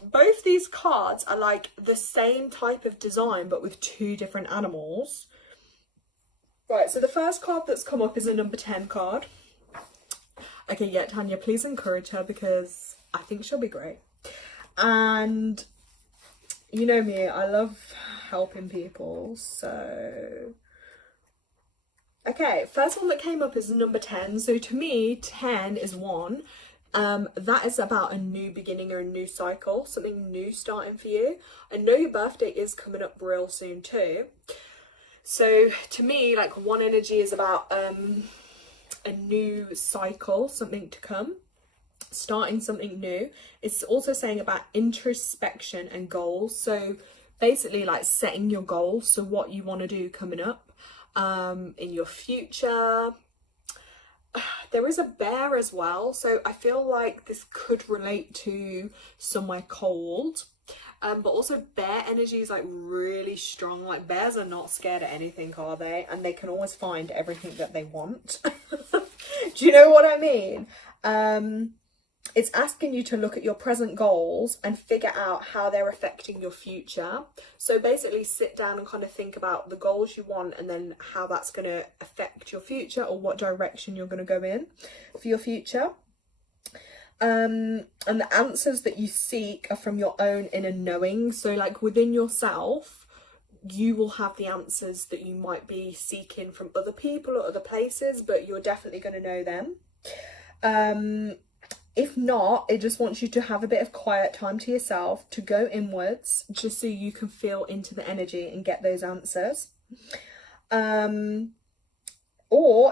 Both these cards are like the same type of design, but with 2 different animals. Right, so the first card that's come up is a number 10 card. Okay, yeah, Tanya, please encourage her because I think she'll be great. And you know me, I love helping people, so... Okay, first one that came up is number 10. So to me, 10 is 1. That is about a new beginning or a new cycle, something new starting for you. I know your birthday is coming up real soon too. So to me, like 1 energy is about a new cycle, something to come. starting something new. It's also saying about introspection and goals. So basically like setting your goals, so what you want to do coming up in your future. There is a bear as well, so I feel like this could relate to somewhere cold. But also bear energy is like really strong. Like bears are not scared of anything, are they? And they can always find everything that they want. Do you know what I mean? It's asking you to look at your present goals and figure out how they're affecting your future. So basically sit down and kind of think about the goals you want and then how that's going to affect your future, or what direction you're going to go in for your future. And the answers that you seek are from your own inner knowing. So like within yourself, you will have the answers that you might be seeking from other people or other places, but you're definitely going to know them. If not, it just wants you to have a bit of quiet time to yourself, to go inwards, just so you can feel into the energy and get those answers. Or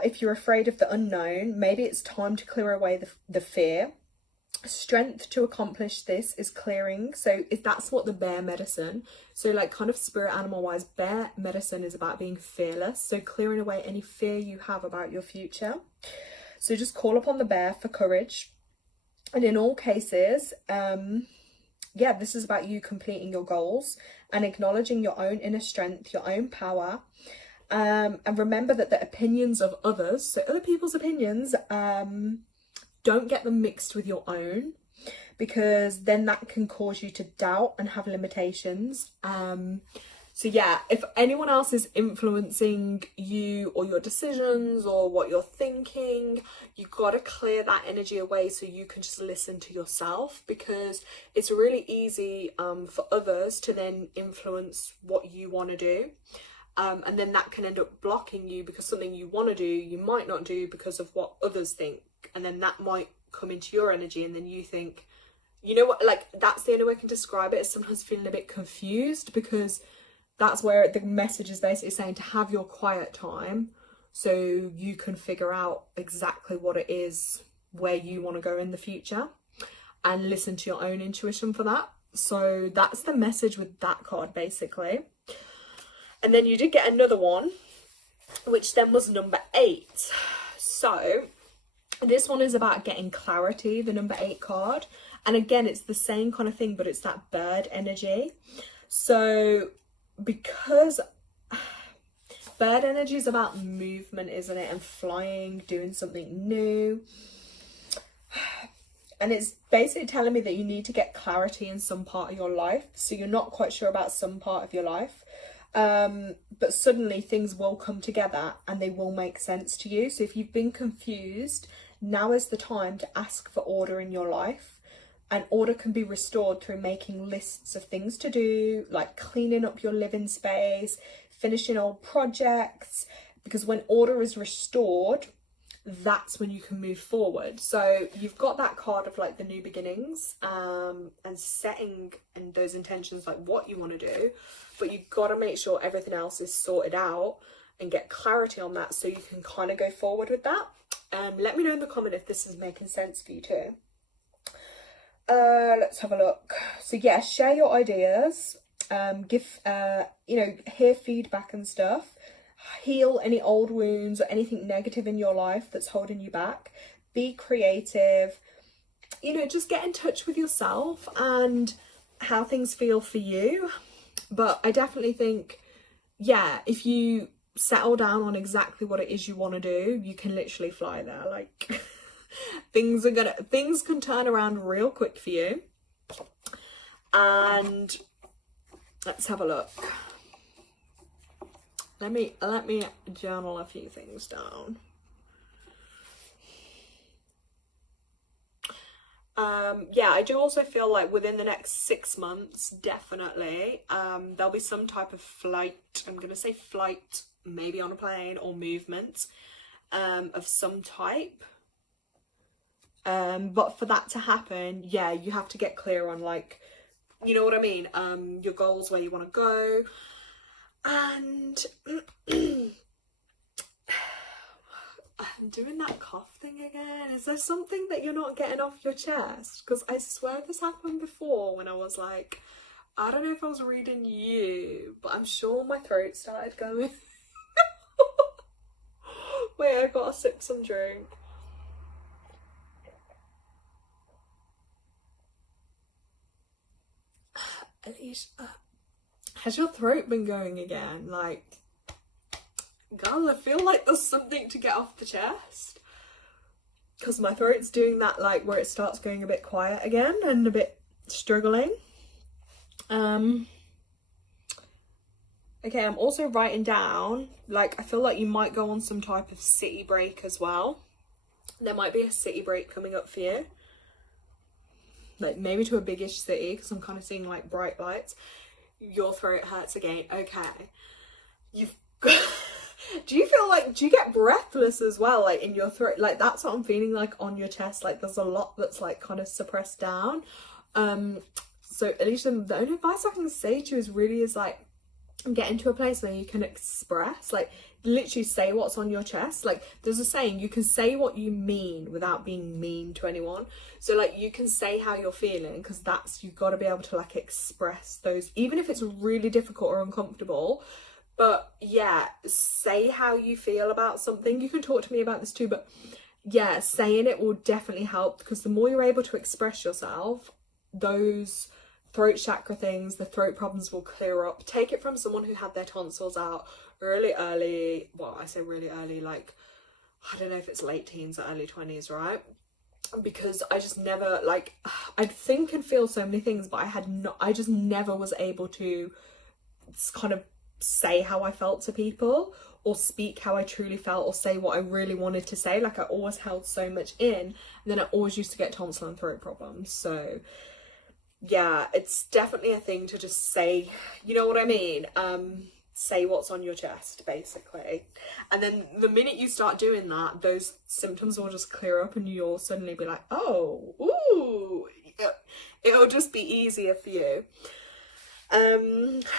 if you're afraid of the unknown, maybe it's time to clear away the fear. Strength to accomplish this is clearing. So if that's what the bear medicine, so like kind of spirit animal wise, bear medicine is about being fearless. So clearing away any fear you have about your future. So just call upon the bear for courage. And in all cases, this is about you completing your goals and acknowledging your own inner strength, your own power. And remember that the opinions of others, so other people's opinions, don't get them mixed with your own, because then that can cause you to doubt and have limitations. So yeah, if anyone else is influencing you or your decisions or what you're thinking, you've got to clear that energy away so you can just listen to yourself, because it's really easy for others to then influence what you want to do. And then that can end up blocking you, because something you want to do, you might not do because of what others think. And then that might come into your energy, and then you think, you know what, like that's the only way I can describe it, is sometimes feeling a bit confused, because that's where the message is basically saying to have your quiet time so you can figure out exactly what it is where you want to go in the future, and listen to your own intuition for that. So that's the message with that card basically. And then you did get another one, which then was number 8. So this one is about getting clarity, the number 8 card. And again, it's the same kind of thing, but it's that bird energy. So because bird energy is about movement, isn't it? And flying, doing something new. And it's basically telling me that you need to get clarity in some part of your life. So you're not quite sure about some part of your life. But suddenly things will come together and they will make sense to you. So if you've been confused, now is the time to ask for order in your life. And order can be restored through making lists of things to do, like cleaning up your living space, finishing old projects, because when order is restored, that's when you can move forward. So you've got that card of like the new beginnings, and setting and those intentions, like what you want to do, but you've got to make sure everything else is sorted out and get clarity on that, so you can kind of go forward with that. Let me know in the comment if this is making sense for you too. Let's have a look. So yeah, share your ideas, give hear feedback and stuff, heal any old wounds or anything negative in your life that's holding you back. Be creative, just get in touch with yourself and how things feel for you. But I definitely think, yeah, if you settle down on exactly what it is you want to do, you can literally fly there. Like things can turn around real quick for you. And let's have a look. Let me journal a few things down. Yeah, I do also feel like within the next 6 months, definitely, there'll be some type of flight. I'm going to say flight, maybe on a plane, or movement of some type. But for that to happen, yeah, you have to get clear on, like, you know what I mean? Your goals, where you want to go. And I'm doing that cough thing again. Is there something that you're not getting off your chest? Because I swear this happened before when I was like, I don't know if I was reading you, but I'm sure my throat started going. Wait, I gotta sip some drink. Alicia, has your throat been going again? Like, girl, I feel like there's something to get off the chest. Because my throat's doing that, like, where it starts going a bit quiet again and a bit struggling. Okay, I'm also writing down, like, I feel like you might go on some type of city break as well. There might be a city break coming up for you. Like, maybe to a biggish city, because I'm kind of seeing, like, bright lights. Your throat hurts again. Okay. You've got... Do you feel like, do you get breathless as well, like, in your throat? Like, that's what I'm feeling like on your chest. Like, there's a lot that's, like, kind of suppressed down. So, Alicia, the only advice I can say to you is like, get into a place where you can express, like, literally say what's on your chest. Like, there's a saying, you can say what you mean without being mean to anyone. So, like, you can say how you're feeling, because that's, you've got to be able to, like, express those, even if it's really difficult or uncomfortable. But yeah, say how you feel about something. You can talk to me about this too, but yeah, saying it will definitely help, because the more you're able to express yourself, those throat chakra things, the throat problems will clear up. Take it from someone who had their tonsils out really early. Well, I say really early, like, I don't know if it's late teens or early 20s, right? Because I just never, like, I'd think and feel so many things, but I just never was able to kind of say how I felt to people, or speak how I truly felt, or say what I really wanted to say. Like, I always held so much in, and then I always used to get tonsil and throat problems. So yeah, it's definitely a thing to just say, you know what I mean? Say what's on your chest, basically. And then the minute you start doing that, those symptoms will just clear up, and you'll suddenly be like, oh, ooh, it'll just be easier for you.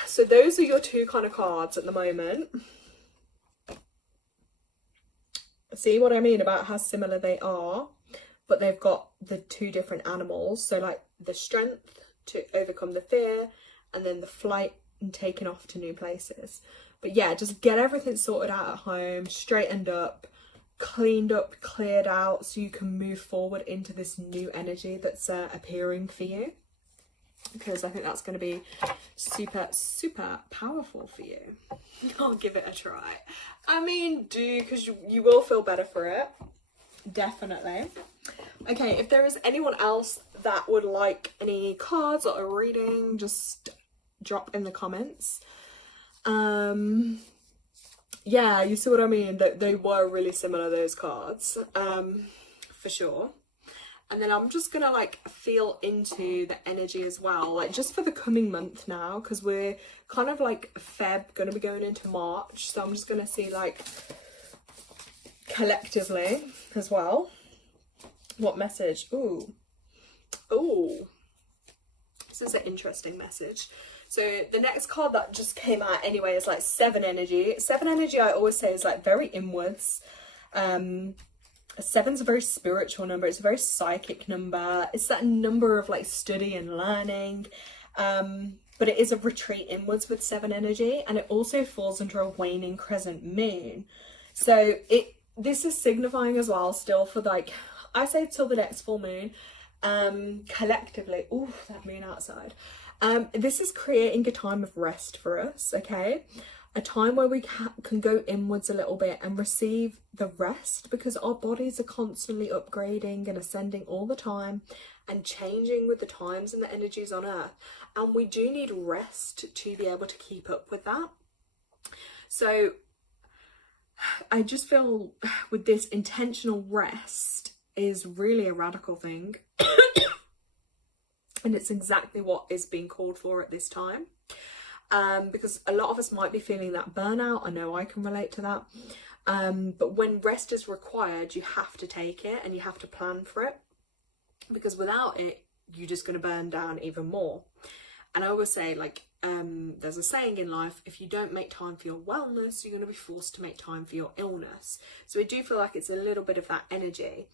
So those are your two kind of cards at the moment. See what I mean about how similar they are, but they've got the two different animals. So, like, the strength to overcome the fear, and then the flight and taking off to new places. But yeah, just get everything sorted out at home, straightened up, cleaned up, cleared out, so you can move forward into this new energy that's appearing for you. Because I think that's going to be super, super powerful for you. I'll give it a try. I mean, because you will feel better for it. Definitely. Okay, if there is anyone else that would like any cards or a reading, just drop in the comments. Yeah, you see what I mean? They were really similar, those cards, for sure. And then I'm just gonna, like, feel into the energy as well, like, just for the coming month now, because we're kind of like Feb, gonna be going into March. So I'm just gonna see, like, collectively as well, what message. Ooh, this is an interesting message. So the next card that just came out anyway is, like, 7 energy. 7 energy, I always say, is, like, very inwards. 7's a very spiritual number. It's a very psychic number. It's that number of, like, study and learning. But it is a retreat inwards with 7 energy, and it also falls under a waning crescent moon. So this is signifying as well still for, like, I say till the next full moon, collectively. Ooh, that moon outside. This is creating a time of rest for us, okay? A time where we can go inwards a little bit and receive the rest, because our bodies are constantly upgrading and ascending all the time and changing with the times and the energies on earth, and we do need rest to be able to keep up with that. So I just feel with this, intentional rest is really a radical thing. And it's exactly what is being called for at this time. Because a lot of us might be feeling that burnout. I know I can relate to that. But when rest is required, you have to take it, and you have to plan for it, because without it, you're just going to burn down even more. And I always say, like, there's a saying in life, if you don't make time for your wellness, you're going to be forced to make time for your illness. So I do feel like it's a little bit of that energy,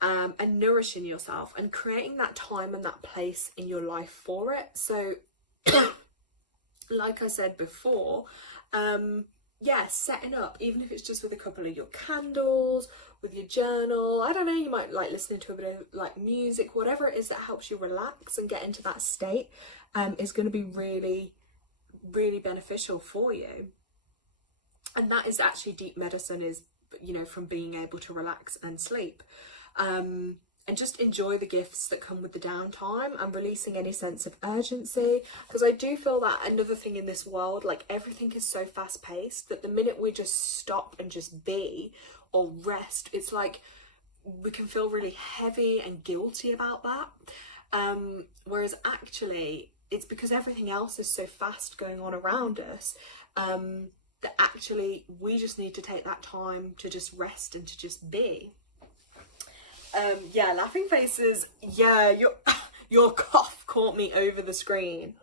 and nourishing yourself and creating that time and that place in your life for it. So like I said before, yeah, setting up, even if it's just with a couple of your candles, with your journal, I don't know, you might like listening to a bit of like music, whatever it is that helps you relax and get into that state, is going to be really, really beneficial for you. And that is actually deep medicine, is, you know, from being able to relax and sleep. And just enjoy the gifts that come with the downtime, and releasing any sense of urgency. Because I do feel that another thing in this world, like everything is so fast paced, that the minute we just stop and just be or rest, it's like we can feel really heavy and guilty about that. Whereas actually it's because everything else is so fast going on around us, that actually we just need to take that time to just rest and to just be. Yeah, laughing faces. Yeah, your cough caught me over the screen.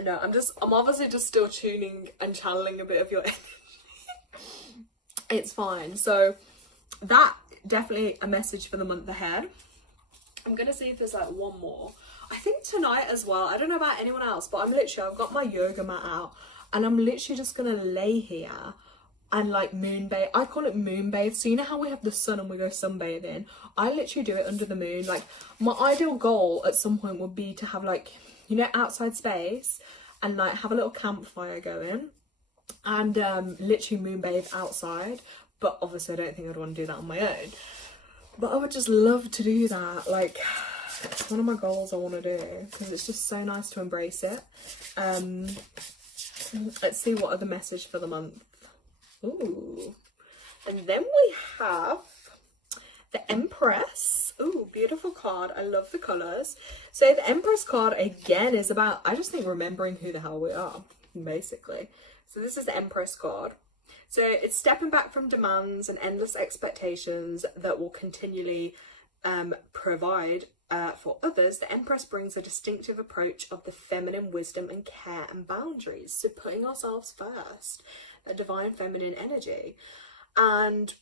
No, I'm obviously just still tuning and channeling a bit of your energy. It's fine. So that definitely a message for the month ahead. I'm gonna see if there's like one more. I think tonight as well. I don't know about anyone else, but I've got my yoga mat out, and I'm literally just gonna lay here and like moonbathe. I call it moonbathe. So you know how we have the sun and we go sunbathing? I literally do it under the moon. Like my ideal goal at some point would be to have like, you know, outside space, and like have a little campfire going, and literally moonbathe outside. But obviously I don't think I'd want to do that on my own. But I would just love to do that. Like, it's one of my goals I want to do, because it's just so nice to embrace it. Let's see what other message for the month. Ooh, and then we have the Empress. Ooh, beautiful card. I love the colours. So the Empress card again is about, I just think, remembering who the hell we are, basically. So this is the Empress card. So it's stepping back from demands and endless expectations that will continually provide for others. The Empress brings a distinctive approach of the feminine wisdom and care and boundaries. So putting ourselves first, a divine feminine energy. And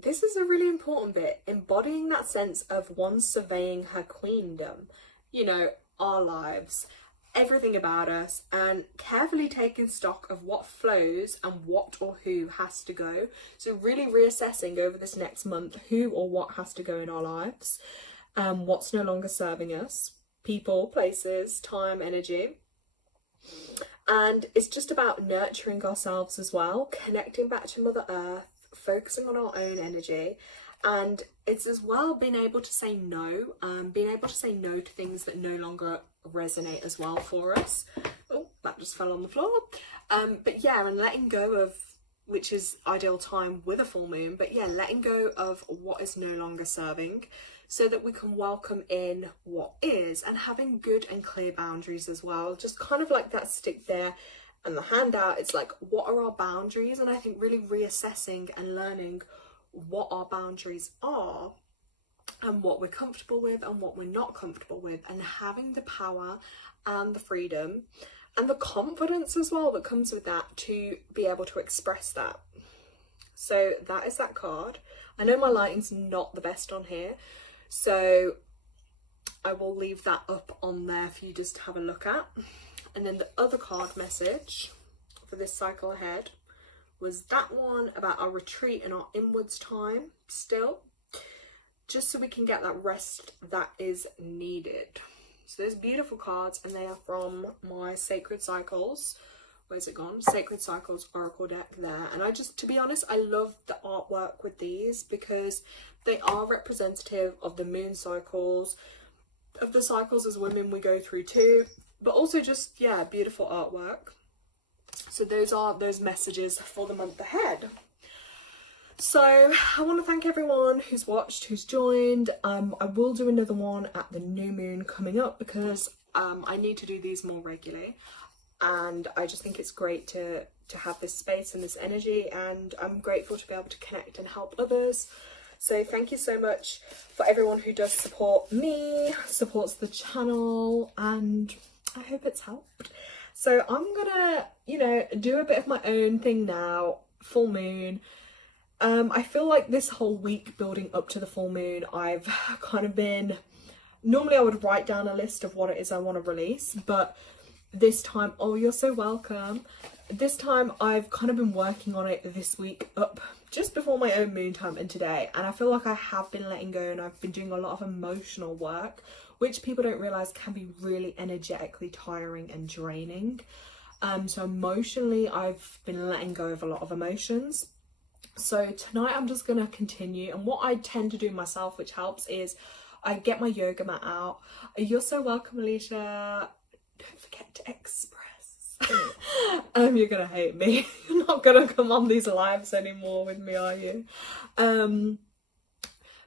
this is a really important bit, embodying that sense of one surveying her queendom, you know, our lives, everything about us, and carefully taking stock of what flows and what or who has to go. So really reassessing over this next month who or what has to go in our lives, what's no longer serving us, people, places, time, energy. And it's just about nurturing ourselves as well, connecting back to Mother Earth, focusing on our own energy. And it's as well being able to say no, to things that no longer resonate as well for us. Oh, that just fell on the floor. But yeah, and letting go of, which is ideal time with a full moon, but yeah, letting go of what is no longer serving, so that we can welcome in what is, and having good and clear boundaries as well. Just kind of like that stick there and the handout, it's like, what are our boundaries? And I think really reassessing and learning what our boundaries are, and what we're comfortable with and what we're not comfortable with, and having the power and the freedom and the confidence as well that comes with that to be able to express that. So that is that card. I know my lighting's not the best on here, so I will leave that up on there for you just to have a look at. And then the other card message for this cycle ahead was that one about our retreat and our inwards time still, just so we can get that rest that is needed. So there's beautiful cards, and they are from my Sacred Cycles. Where's it gone? Sacred Cycles Oracle deck there. And I just, to be honest, I love the artwork with these, because they are representative of the moon cycles, of the cycles as women we go through too, but also just, yeah, beautiful artwork. So those are those messages for the month ahead. So I want to thank everyone who's watched, who's joined. I will do another one at the new moon coming up, because I need to do these more regularly, and I just think it's great to have this space and this energy, and I'm grateful to be able to connect and help others. So thank you so much for everyone who does support me, supports the channel, and I hope it's helped. So I'm gonna, you know, do a bit of my own thing now. Full moon. I feel like this whole week building up to the full moon, I've kind of been, normally I would write down a list of what it is I want to release, but this time, oh, you're so welcome. This time I've kind of been working on it this week up just before my own moon time and today, and I feel like I have been letting go, and I've been doing a lot of emotional work, which people don't realize can be really energetically tiring and draining. So emotionally I've been letting go of a lot of emotions. So tonight I'm just gonna continue, and what I tend to do myself, which helps, is I get my yoga mat out. You're so welcome, Alicia. Don't forget to express. You're gonna hate me. You're not gonna come on these lives anymore with me, are you?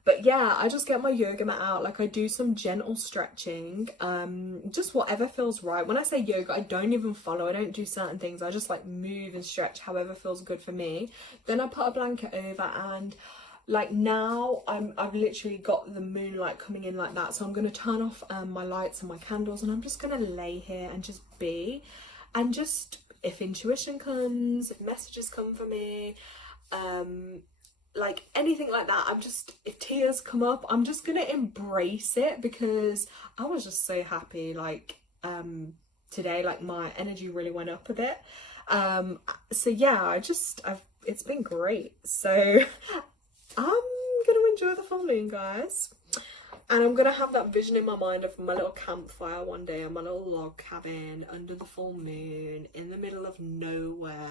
But yeah, I just get my yoga mat out, like I do some gentle stretching, just whatever feels right. When I say yoga, I don't even follow, I don't do certain things, I just like move and stretch however feels good for me. Then I put a blanket over, and like now I've literally got the moonlight coming in like that, so I'm gonna turn off my lights and my candles, and I'm just gonna lay here and just be, and just, if intuition comes, if messages come for me, like anything like that, I'm just, if tears come up, I'm just gonna embrace it, because I was just so happy, like today, like my energy really went up a bit. So yeah, it's been great. So I'm gonna enjoy the full moon, guys, and I'm gonna have that vision in my mind of my little campfire one day, and my little log cabin under the full moon in the middle of nowhere.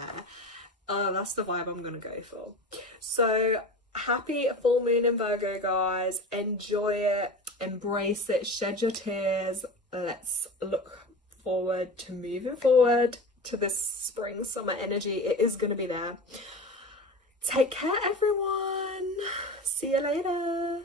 That's the vibe I'm gonna go for. So happy full moon in Virgo, guys. Enjoy it, embrace it, shed your tears. Let's look forward to moving forward to this spring summer energy. It is gonna be there. Take care, everyone. See you later.